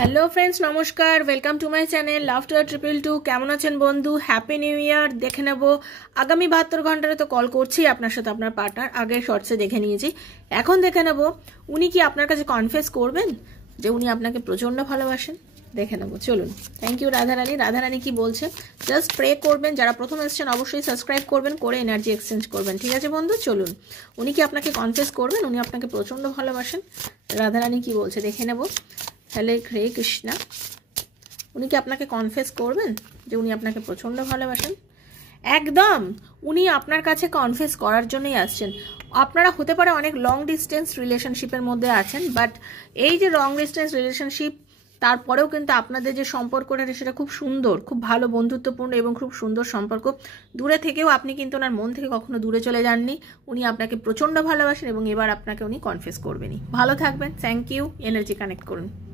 Hello friends, নমস্কার। Welcome to my channel love to 222। কেমন আছেন বন্ধু? Happy new year. দেখে নেব আগামী 72 ঘন্টারে তো কল করছি আপনার সাথে আপনার পার্টনার, আগের শর্টসে দেখে নিয়েছি। এখন দেখে নেব উনি কি আপনার কাছে কনফেস করবেন যে উনি আপনাকে প্রচণ্ড ভালোবাসেন। দেখে নেব, চলুন। Thank you Radharani. রাধারানী কি বলছে জাস্ট প্রে করবেন। যারা প্রথম এসেছেন অবশ্যই সাবস্ক্রাইব করবেন, করে এনার্জি এক্সচেঞ্জ করবেন। ঠিক আছে বন্ধু, চলুন। উনি কি আপনাকে কনফেস করবেন উনি আপনাকে প্রচণ্ড ভালোবাসেন? রাধারানী কি বলছে দেখে নেব। হ্যালো কৃষ্ণা, উনি কি আপনাকে কনফেস করবেন যে উনি আপনাকে প্রচণ্ড ভালোবাসেন? একদম, উনি আপনার কাছে কনফেস করার জন্যই আসছেন। আপনারা হতে পারে অনেক লং ডিস্টেন্স রিলেশনশিপের মধ্যে আছেন, বাট এই যে লং ডিস্টেন্স রিলেশনশিপ, তারপরেও কিন্তু আপনাদের যে সম্পর্কটা সেটা খুব সুন্দর, খুব ভালো, বন্ধুত্বপূর্ণ এবং খুব সুন্দর সম্পর্ক। দূরে থেকেও আপনি কিন্তু ওনার মন থেকে কখনো দূরে চলে যাননি। উনি আপনাকে প্রচণ্ড ভালোবাসেন এবং এবার আপনাকে উনি কনফেস করবেনই। ভালো থাকবেন। Thank you. এনার্জি কানেক্ট করুন।